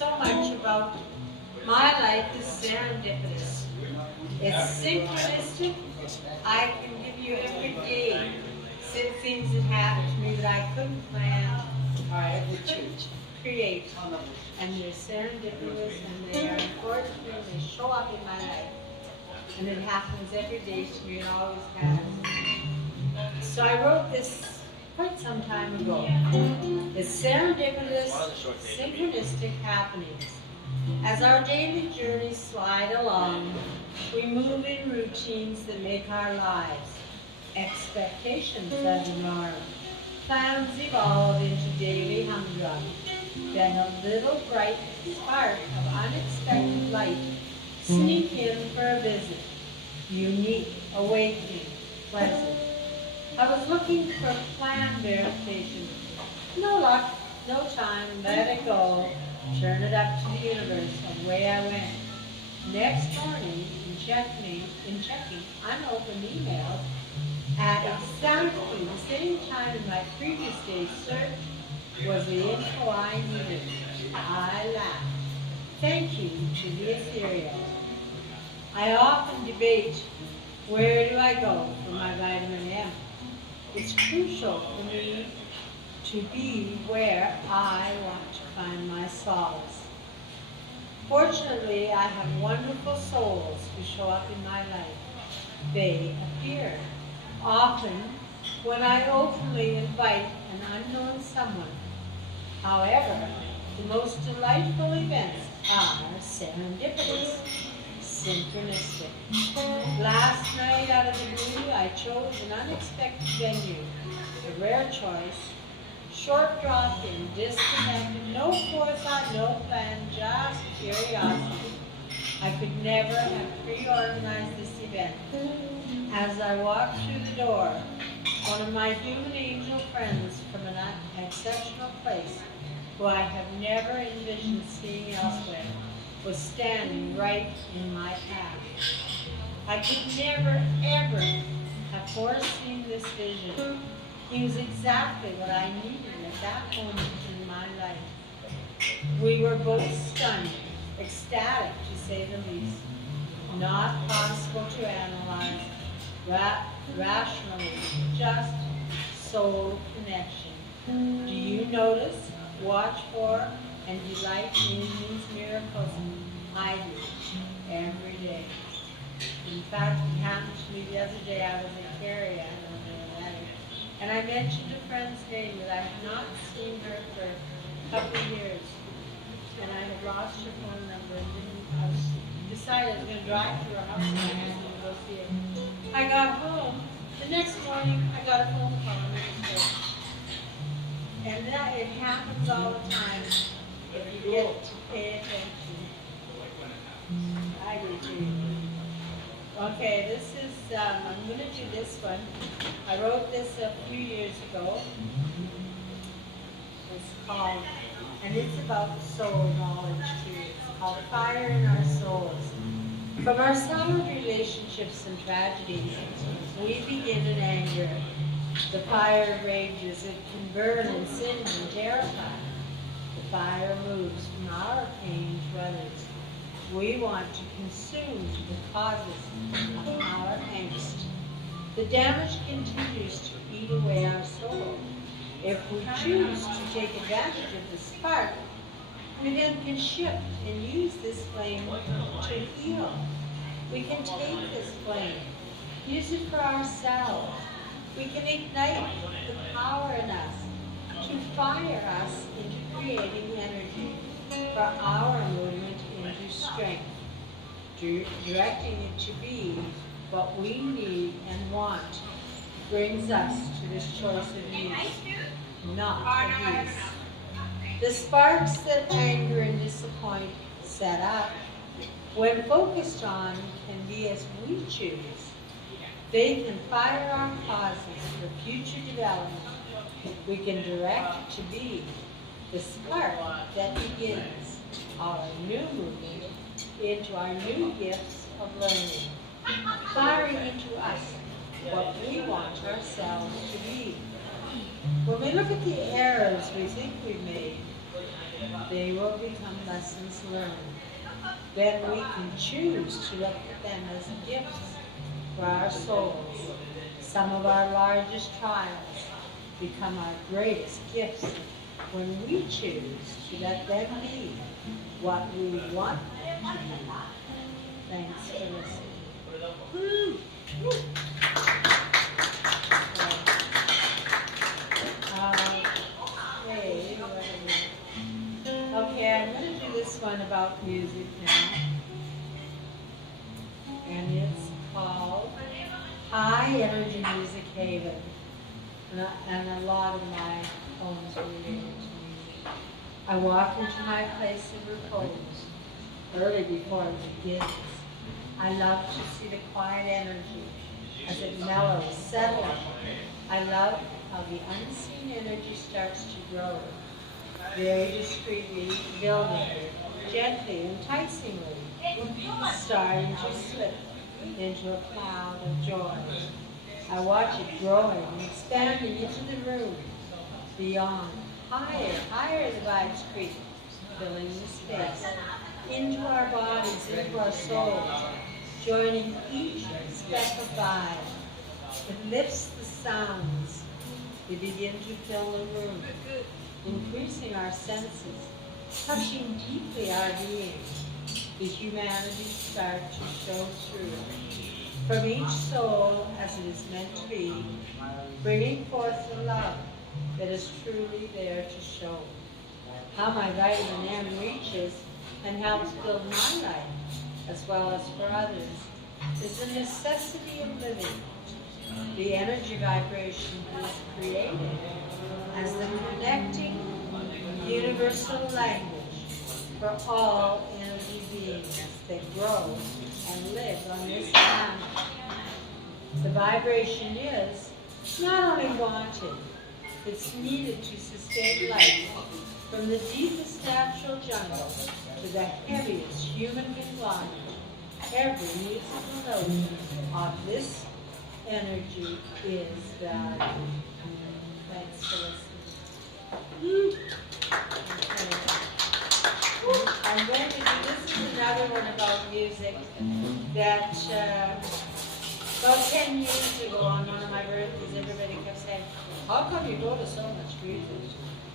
so much about my life is serendipitous. It's synchronistic. I can give you every day things that happen to me that I couldn't plan or I couldn't create. And they're serendipitous and they are important and they show up in my life. And it happens every day to me, it always has. So I wrote this quite some time ago. It's serendipitous, synchronistic happenings. As our daily journeys slide along, we move in routines that make our lives expectations are the norm. Plans evolve into daily humdrum. Then a little bright spark of unexpected light sneak in for a visit. Unique, awakening, pleasant. I was looking for plan verification. No luck, no time, let it go. Turn it up to the universe, away I went. Next morning, in checking unopened emails, at exactly the same time in my previous day's search, was the info I needed. I laughed. Thank you to the ethereal. I often debate, where do I go for my vitamin M? It's crucial for me to be where I want to find my solace. Fortunately, I have wonderful souls who show up in my life. They appear. Often, when I openly invite an unknown someone. However, the most delightful events are serendipitous, synchronistic. Last night, out of the blue, I chose an unexpected venue, a rare choice. Short drop-in, disconnected, no forethought, no plan, just curiosity. I could never have pre-organized this event. As I walked through the door, one of my human angel friends from an exceptional place, who I have never envisioned seeing elsewhere, was standing right in my path. I could never, ever have foreseen this vision. He was exactly what I needed at that moment in my life. We were both stunned, ecstatic to say the least. Not possible to analyze rationally, just soul connection. Do you notice, watch for, and delight in these miracles? I do, every day. In fact, it happened to me the other day. I was in Cary, I don't know that. And I mentioned a friend's name that I had not seen her for a couple of years. And I had lost her phone number and decided I was going to drive to her house and I was going to go see her. I got home. The next morning, I got a phone call and it was her. And that, it happens all the time if you get to pay attention. I do too. Okay, this is, I'm going to do this one. I wrote this a few years ago. It's called, and it's about the soul knowledge too. It's called Fire in Our Souls. From our solid relationships and tragedies, we begin in anger. The fire rages, it can burn and singe and terrify. The fire moves from our pain to others. We want to consume the causes of our angst. The damage continues to eat away our soul. If we choose to take advantage of the spark, we then can shift and use this flame to heal. We can take this flame, use it for ourselves. We can ignite the power in us to fire us into creating energy for our movement into strength, directing it to be what we need and want, brings us to this choice of use, not abuse. The sparks that anger and disappointment set up, when focused on, can be as we choose. They can fire our causes for future development. We can direct it to be the spark that begins our new movement into our new gifts of learning, firing into us what we want ourselves to be. When we look at the errors we think we've made, They will become lessons learned. Then we can choose to look at them as gifts for our souls. Some of our largest trials become our greatest gifts when we choose to let them be what we want them to be. Thanks for listening. Woo! Okay, I'm going to do this one about music now. And it's called High Energy Music Haven. And a lot of my poems are related to music. I walk into my place of repose early before it begins. I love to see the quiet energy as it mellows, settles. I love how the unseen energy starts to grow, very discreetly, building, gently, enticingly, starting to slip into a cloud of joy. I watch it growing and expanding into the room, beyond, higher, higher the vibes creep, filling the space, into our bodies, into our souls, joining each speck of vibe. It lifts the sounds. We begin to fill the room, increasing our senses, touching deeply our being. The humanity start to show through. From each soul as it is meant to be, bringing forth the love that is truly there to show. How my vitamin M reaches and helps build my life, as well as for others, is a necessity of living. The energy vibration is created as the connecting universal language for all energy beings that grow and live on this planet. The vibration is not only wanted, it's needed to sustain life from the deepest natural jungle to the heaviest human conglomerate. Every musical note of this energy is valued. Thanks for listening. Okay. I'm going to do, this is another one about music that about 10 years ago on one of my birthdays, everybody kept saying, how come you go to so much music?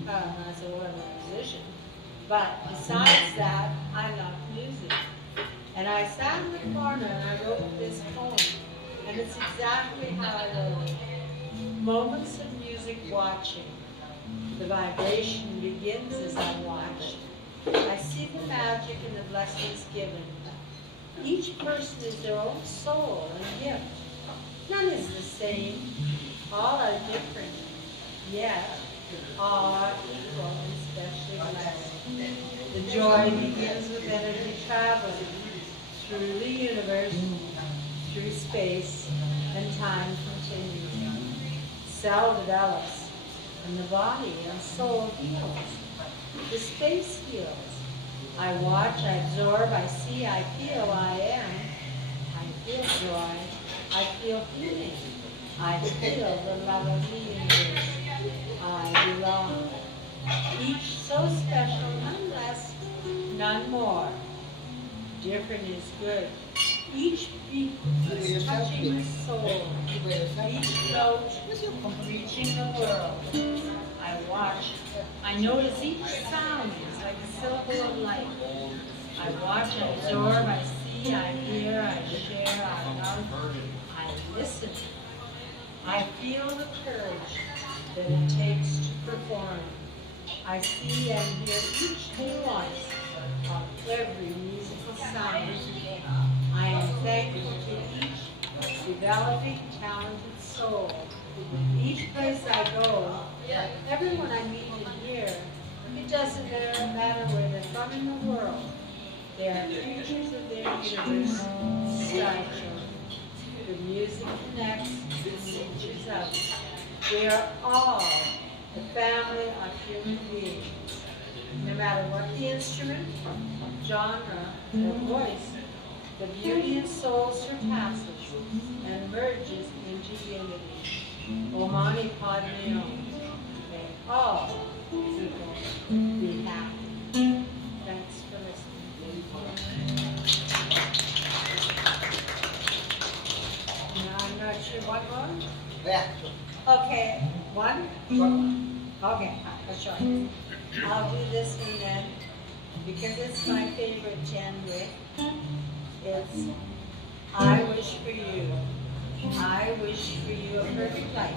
And I said, well, I'm a musician. But besides that, I love music. And I sat in the corner and I wrote this poem. And it's exactly how I wrote it. Moments of music watching. The vibration begins as I watch. I see the magic and the blessings given. Each person is their own soul and gift. None is the same. All are different. Yet, all are equal and specially blessed. The joy begins with energy traveling through the universe, through space, and time continues. Cell develops, and the body and soul heals. The space heals. I watch, I absorb, I see, I feel, I am. I feel joy. I feel healing. I feel the love of the universe. I belong. Each so special, none less, none more. Different is good. Each beat is touching the soul. Each note reaching the world. I watch. I notice each sound is like a syllable of life. I watch, I absorb, I see, I hear, I share, I love, I listen. I feel the courage that it takes to perform. I see and hear each nuance of every musical sound. I am thankful to each developing, talented soul. Each place I go, everyone I meet and hear, it doesn't matter where they're from in the world. They are creatures of their universe, spiritual. The music connects, it reaches out. We are all the family of human beings. No matter what the instrument, genre, or voice, the beauty and soul surpasses and merges into unity. Omani Padme Om. May all people be happy. Okay, sure. I'll do this one then, because it's my favorite 10 with. It's, I wish for you. I wish for you a perfect life.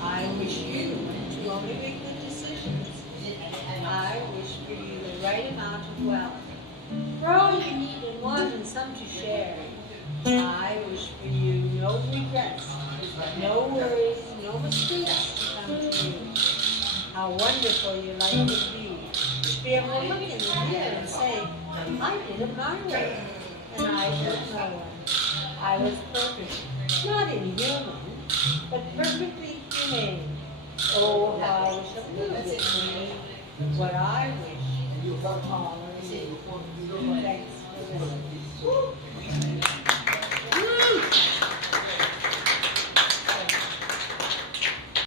I wish you to only make good decisions. I wish for you the right amount of wealth. For all you need and want and some to share. I wish for you no regrets, no worries, no mistakes to come to you. How wonderful your life would be. To be able to look in the mirror and say, I did it my way, and I hurt no one. I was perfect, not inhuman, but perfectly humane. Oh, how I wish a little bit for me what I wish for all of you.